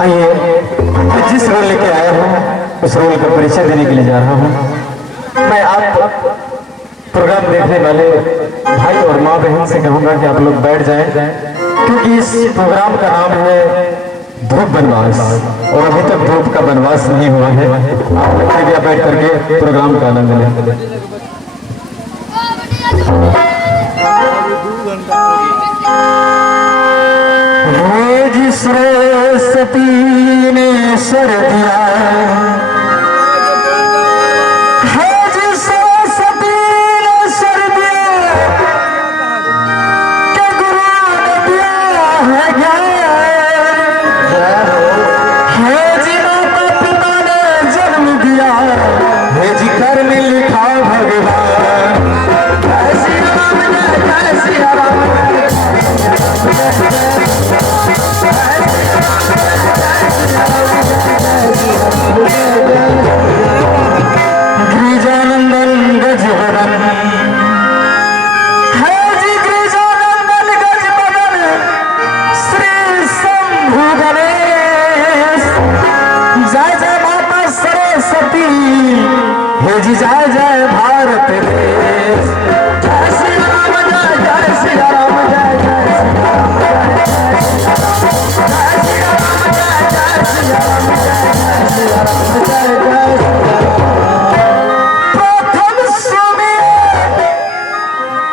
आइए, मैं जिस रोल लेके आया हूँ उस रोल का परिचय देने के लिए जा रहा हूँ। मैं आप प्रोग्राम देखने वाले भाई और माँ बहन से कहूँगा कि आप लोग बैठ जाएं, क्योंकि इस प्रोग्राम का नाम है धूप बनवास और अभी तक धूप का बनवास नहीं हुआ है। आप लोग कृपया बैठ करके प्रोग्राम का आनंद लें। जिस सरस्वती ने सर दिया है, जिस सरस्वती ने सर दिया के गुरु ने दिया है ज्ञान, है जी माता पिता ने जन्म दिया है, जी कर में लिखा भगवान। कैसी राम जय कैसी राम गिरिजानंदन गजबदन है जी, गिरिजानंदन गजबदन श्री शंभु गणेश। जय जय माता सरस्वती है जी, जय जय भारत देश। जय श्री राम जय श्री राम जय जय श्री राम जय श्री राम जय श्री राम जय श्री राम जय जय श्री राम। प्रथम स्वामी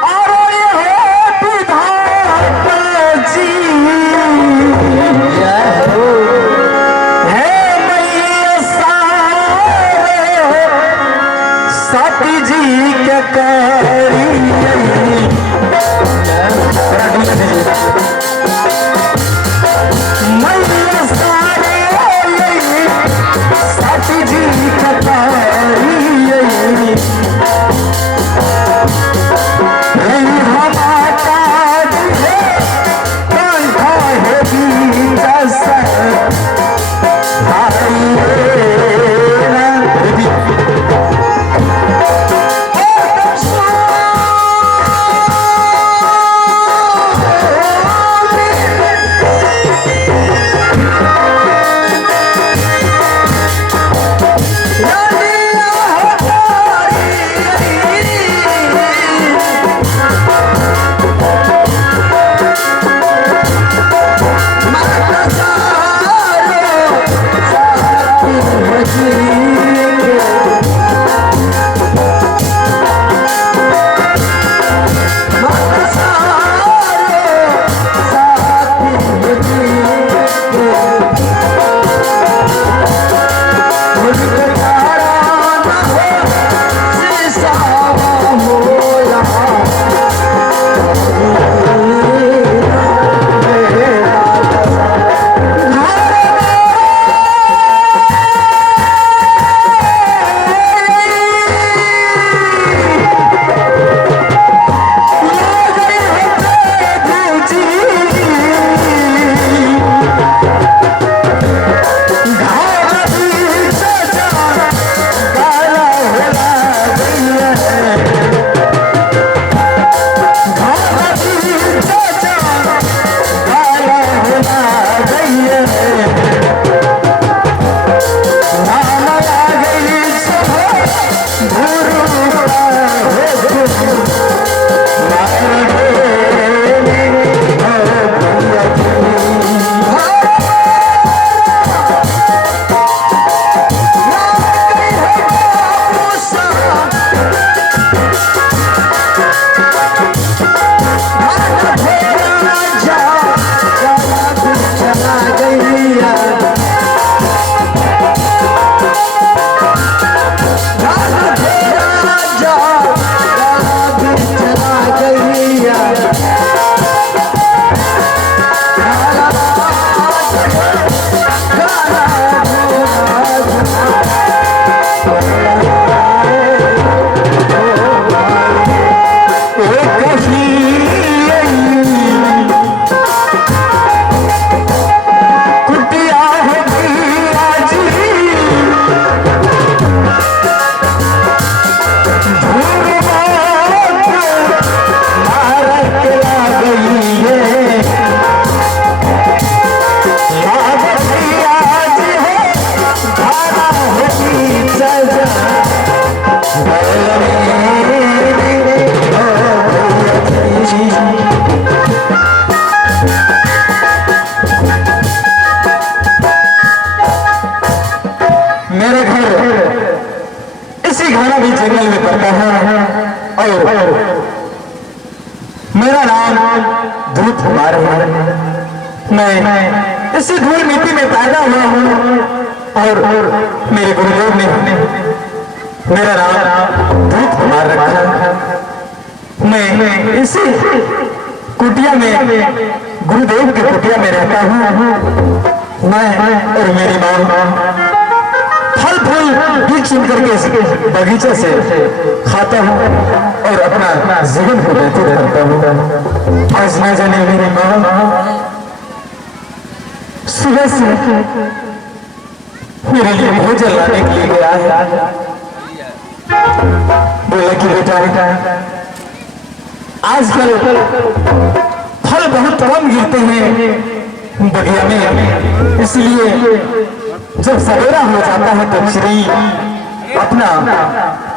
और ये विधाता जी है मैया सारे सती जी के करी। मैया सारे सती जी के करी। माता है कंठा है गीत सर कुटिया मेरा घर इसी घना भी जंगल में पड़ता है और मेरा नाम ध्रुव कुमार है। मैं इसी धूल मिट्टी में पैदा हुआ हूँ और मेरे गुरुदेव ने मेरा नाम ध्रुव कुमार रखा। मैं इसी कुटिया में गुरुदेव की कुटिया में रहता हूँ। मैं और मेरी माँ फल फूल भी चुन करके इस बगीचे से खाता हूँ और अपना जीवन को व्यतीत करता हूँ। आज न जाने मेरी माँ सुबह से मेरे लिए भोजन लाने के लिए गया है। बोला कि बेटा आजकल फल बहुत कम गिरते हैं बगिया में, इसलिए जब सवेरा हो जाता है तो श्री अपना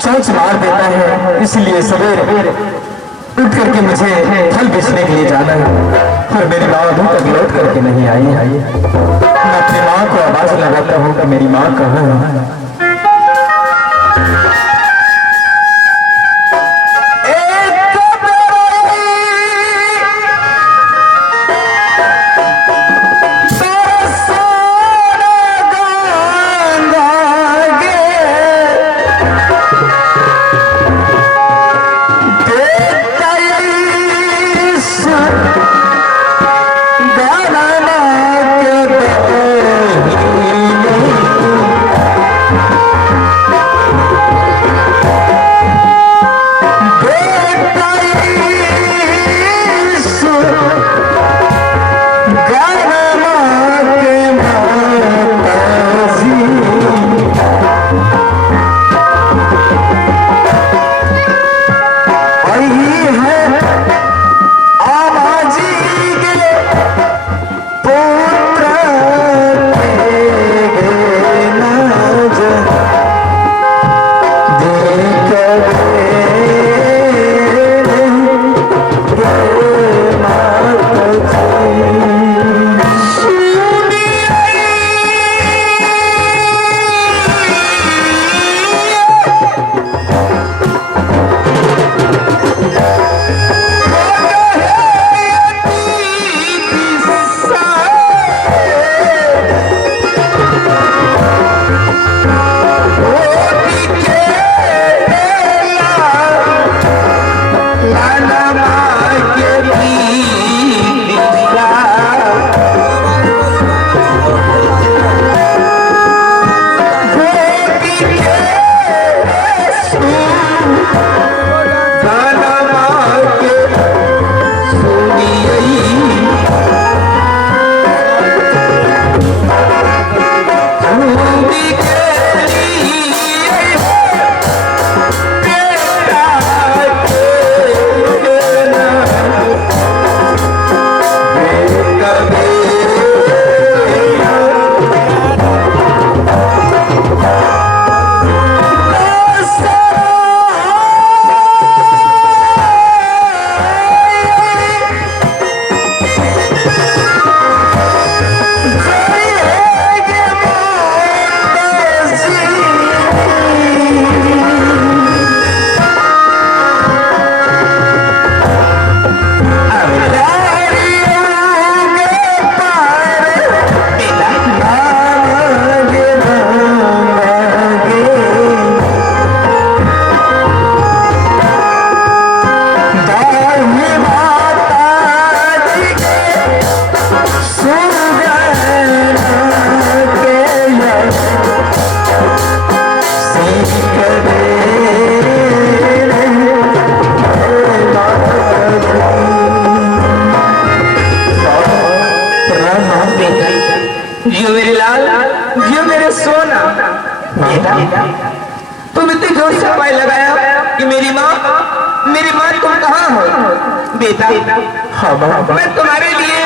चोंच मार देता है, इसलिए सवेरे उठ करके मुझे फल बेचने के लिए जाना है। और मेरी माँ अभी तक लौट करके नहीं आई। मैं अपनी माँ को आवाज लगाता हूँ कि मेरी माँ कहाँ है। जियो मेरे लाल, जियो मेरे सोना। बेटा तुम इतने जोर से पाए लगाया कि मेरी माँ तुम कहाँ हो? बेटा हाँ बाबा, मैं तुम्हारे लिए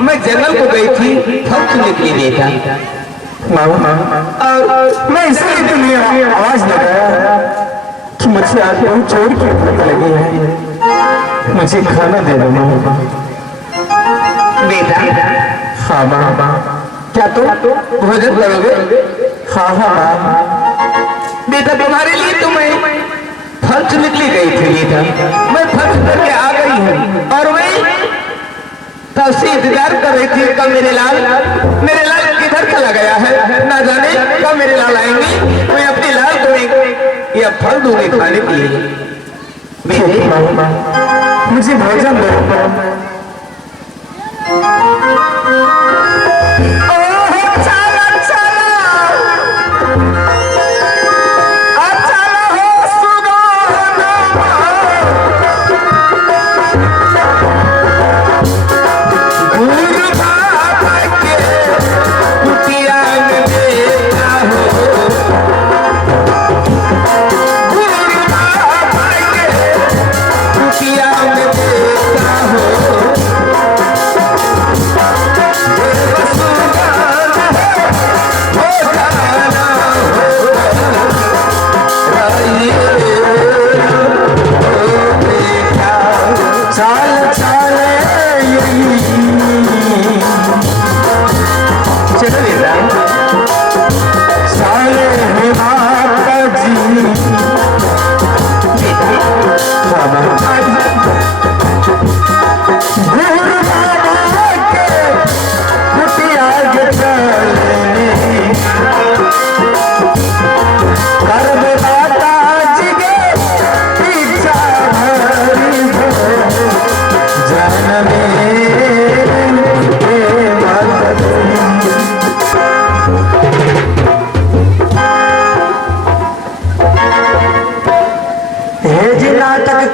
मैं जंगल को गई थी फल चुनने के लिए बेटा। और मैं इसलिए तुम्हें आवाज लगाया कि मुझे आज बहुत जोर की भूख लगी है, मुझे खाना दे दो माँ। बेटा हाँ बाबा, क्या तुम भोजन करोगे? हाँ हाँ माँ। बेटा तुम्हारे लिए तो मैं फल चुनने के लिए गई थी बेटा, मैं फल चुन करके आ गई हूँ और मैं तब से इंतजार कर रही थी कब मेरे लाल किधर चला गया है, ना जाने कब मेरे लाल आएंगे। मैं अपने लाल को यह फल दूंगी खाने के लिए। मुझे भोजन दो।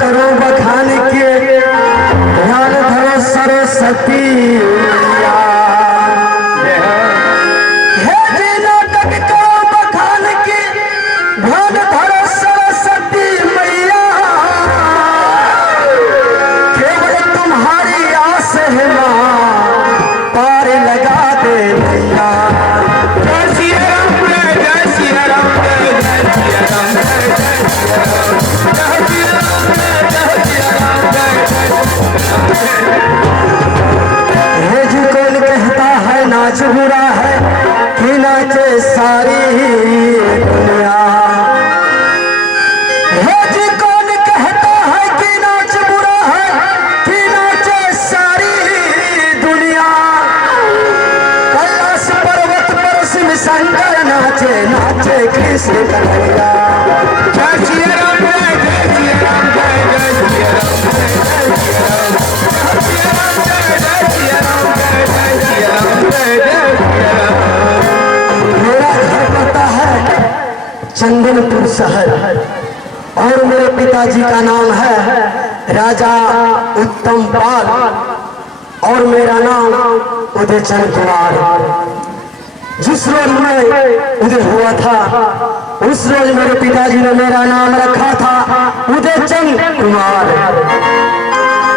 करो बखान के ध्यान धरो सरस्वती हे जी नाटक करो बखान के ध्यान धरो सरस्वती मैया, केवल तुम्हारी आस है माँ पार लगा दे मैया। जय श्री राम जय श्री राम जय श्री राम कौन कहता है नाच बुरा है कि नाचे सारी दुनिया। जी कौन कहता है कि नाच बुरा है कि नाचे सारी दुनिया। कैलाश पर्वत पर शिव शंकर नाचे नाचे कृष्ण कन्हैया। जय श्री राम जय श्री राम जय श्री राम मेरा घर पता है चंदनपुर शहर और मेरे पिताजी का नाम है राजा उत्तम पाल और मेरा नाम उदयचंद कुमार। जिस रोज मैं उदय हुआ था उस रोज मेरे पिताजी ने मेरा नाम रखा था उदयचंद कुमार।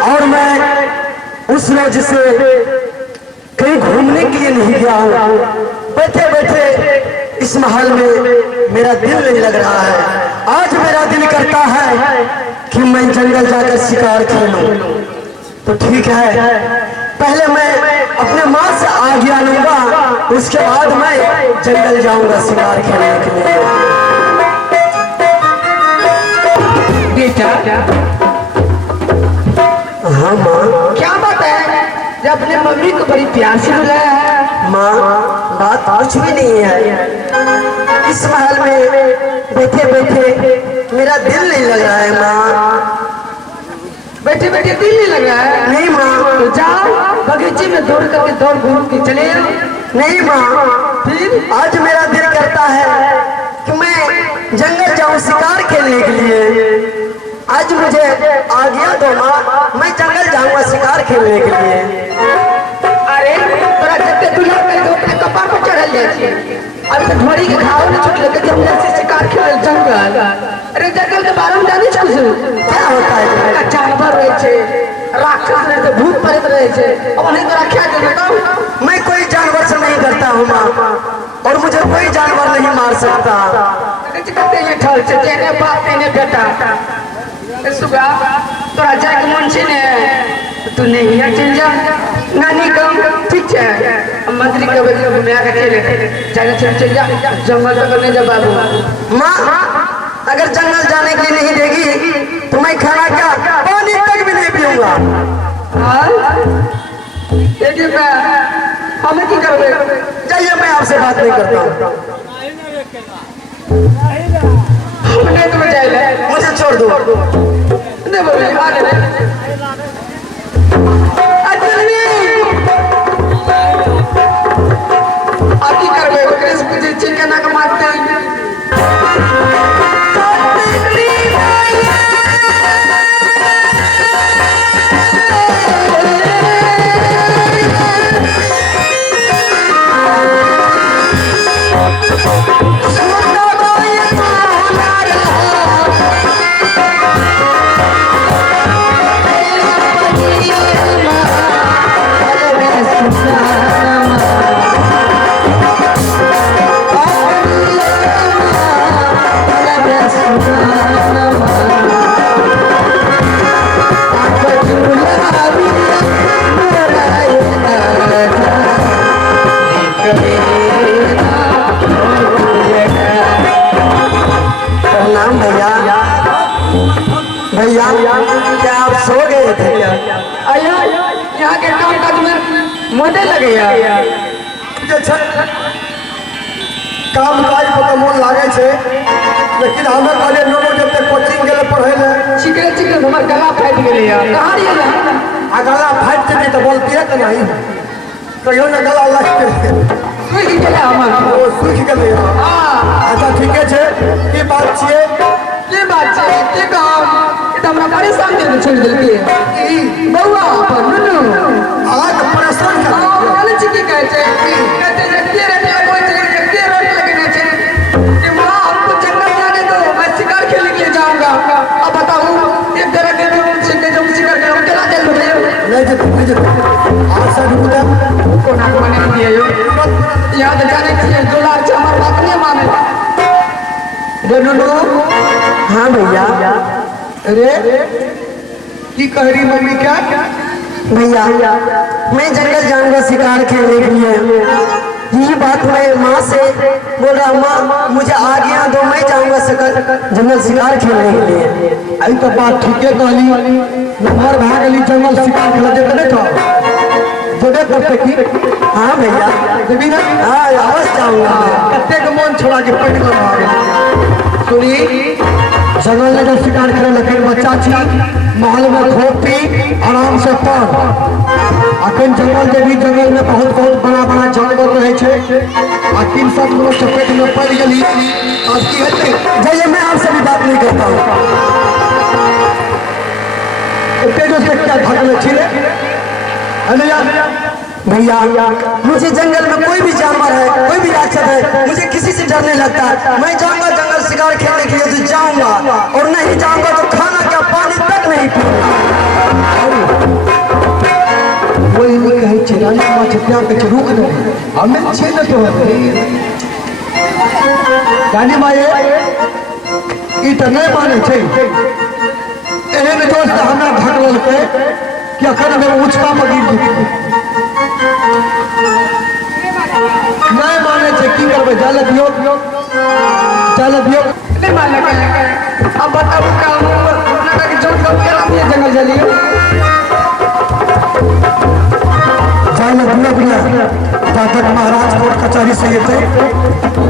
और मैं उस रोज से कहीं घूमने के लिए नहीं गया हूँ। बैठे बैठे इस महल में मेरा दिल नहीं लग रहा है। आज मेरा दिल करता है कि मैं जंगल जाकर शिकार खेलूं। तो ठीक है, पहले मैं अपने माँ से आज्ञा लूंगा, उसके बाद मैं जंगल जाऊंगा शिकार खेलने के लिए। बेटा हाँ माँ। क्या बात है जब अपने मम्मी को बड़ी प्यार से बुलाया है? माँ बात कुछ भी नहीं है, इस महल में बैठे बैठे मेरा दिल नहीं लग रहा है माँ। बैठे बैठे दिल नहीं लग रहा है? नहीं माँ। तो जाओ बगीचे में दौड़ करके दौड़ घूम के चले आओ। नहीं माँ, फिर आज मेरा दिल करता है कि मैं जंगल जाऊं शिकार खेलने के लिए। आज मुझे आज्ञा दो माँ, मैं जंगल जाऊंगा शिकार खेलने के लिए। अरे तोरा जब दुल्हा कर दो अपने कपार पर चढ़ल जाए, अभी तो ढोरी के घाव ने छूट लगे जब से शिकार खेल जंगल। अरे जंगल के बारे में जानी कुछ क्या होता है? जानवर रहे छे, राक्षस रहे थे, भूत प्रेत रहे छे, अब उन्हें तो रखा के बताओ। मैं कोई जानवर से नहीं करता हूँ माँ, और मुझे कोई जानवर नहीं मार सकता। ये ठल से तेने बाप तेने बेटा सुगा तोरा जाके मन छे ने तू नहीं चल जा नानी कम ठीक है। मंत्री के बेटे घूमे आके चले चल जा जंगल तक नहीं जा बाबू। माँ अगर जंगल जाने के लिए नहीं देगी तो मैं खाना क्या पानी तक भी नहीं पीऊंगा। देखिए मैं हमें की करबे जाइए, मैं आपसे बात नहीं करता हूँ। हमने तुम्हें जाए मुझे छोड़ दो। नहीं बोले आगे आकी करबे कृष्ण चिकन का मारते हैं। प्रणाम भैया। भैया क्या आप सो गए थे? आया यहाँ के काम काज में मोटे लगे यार। काम काज पर तो मन लागे छे, लेकिन हमें कहले लोगों जब तक कोचिंग गेले पढ़े ले चिकन हमार गला फाट गेले यार। कहाँ रहिए ना आ गला फाट के तो बोलती है कि नहीं, कहियो ना गला लग के सूख गेले हमार वो सूख गेले। अच्छा ठीक है छे, की बात छिए? की बात छै के काम ये तो हमरा परेशान कर छोड़ देलके बउआ अपन नुनु आज परेशान कर हां चिकी कहते कहते जे के रे कोई छै के रोट लगने छै कि मां हमको जंगल जाने दो, मैं शिकार खेलने के लिए जाऊंगा। अब बताओ एक तरह के से जो शिकार के हम चला चल नहीं जे आज से बुदा को ना बने दिए यो याद जाने के डॉलर से हमार बात नहीं माने रे नुनु। हाँ भैया। अरे की कह रही मम्मी क्या? भैया मैं जंगल जाऊंगा शिकार खेलने के लिए। यही बात मैं माँ से बोल रहा हूँ, माँ मुझे आज्ञा दो, मैं जाऊंगा जंगल शिकार खेलने के लिए। आई तो बात ठीक है कहली, हमार भाग गली जंगल शिकार खेला देते नहीं था जबे करते की। हाँ भैया जबी ना हाँ अवश्य जाऊंगा। कत्ते के मन छोड़ा के पेट में भाग सुनी जंगल में जब शिकार खेले लेकिन बच्चा छी महल में खोपी आराम से पढ़। अखन जंगल के भी जंगल में बहुत बड़ा बड़ा जानवर रहे छे, आ 300 किलो चपेट में पड़ गई। आज की हेतै? जाइए, मैं आपसे भी बात नहीं करता हूँ। तेजो से क्या भागले छिले? अरे भैया मुझे जंगल में कोई भी जानवर है, कोई भी राक्षस है, मुझे किसी से डर नहीं लगता। मैं जाऊंगा जंगल शिकार खेलने के लिए तो जाऊंगा, और नहीं जाऊंगा तो खाना क्या पानी तक नहीं पीऊंगा। वही नहीं कहीं चिरानी माँ चित्रा पे रुक नहीं हमें छेद तो है गानी माँ ये तो नहीं माने छे एहन दोस्त हमरा ढकल के कि अखन में उचका पर गिर जेतै नहीं माने छे की करबे जाल दियो नहीं माने अब बताओ काम ना कि जो काम के हम ये जंगल चलिए जाने दुनिया तक महाराज कोर्ट कचहरी से येते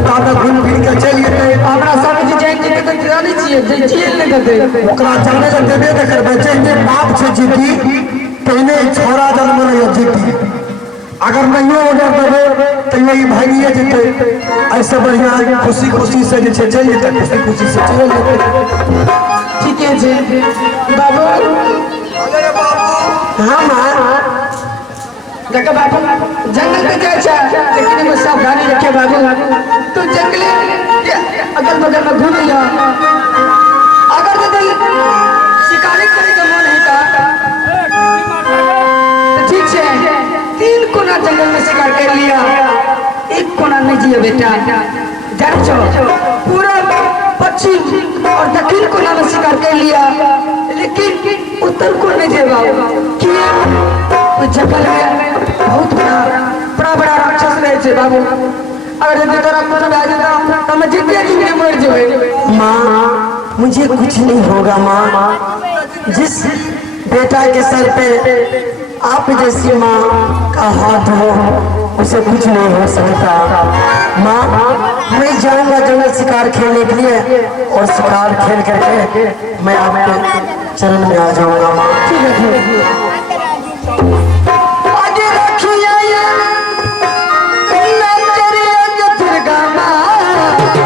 तादा घूम फिर के चल येते। अपना सब जी जाएंगे तो जानी चाहिए जे जेल नहीं करते ओकरा जाने से देबे न करबे, जे बाप से जीती तने छोरा जन्म नहीं जीती। अगर नहीं ऑर्डर देबे तो यही भागिए जेते। ऐसे बढ़िया खुशी खुशी से जे चल जेते, खुशी खुशी से चल जेते। ठीक है जी बाबू। अरे बाबू हाँ मां देखो बाबू जंगल में जाए लेकिन वो सावधानी रखे बाबू। तो जंगले अगल बगल में घूम लिया, अगर तो शिकारी करे का मन है तो ठीक है 3 कोना जंगल में शिकार कर लिया, 1 कोना नहीं जिया बेटा। जान चो पूरा पश्चिम और दक्षिण कोना में शिकार कर लिया, लेकिन उत्तर को नहीं दे बाबू। जंगल में बहुत बड़ा बड़ा बड़ा राक्षस रहे थे बाबू अगर यदि तोरा कुछ आ जाता तो मैं जिंदगी जिंदगी मर जाए माँ मुझे कुछ नहीं होगा माँ। जिस बेटा के सर पे आप जैसी माँ का हाथ हो उसे कुछ नहीं हो सकता। माँ मैं जाऊंगा जंगल शिकार खेलने के लिए और शिकार खेल करके मैं आपके चरण में आ जाऊंगा माँ। ठीक है आगे रखिए ये नजरिया के दुर्गा माँ जी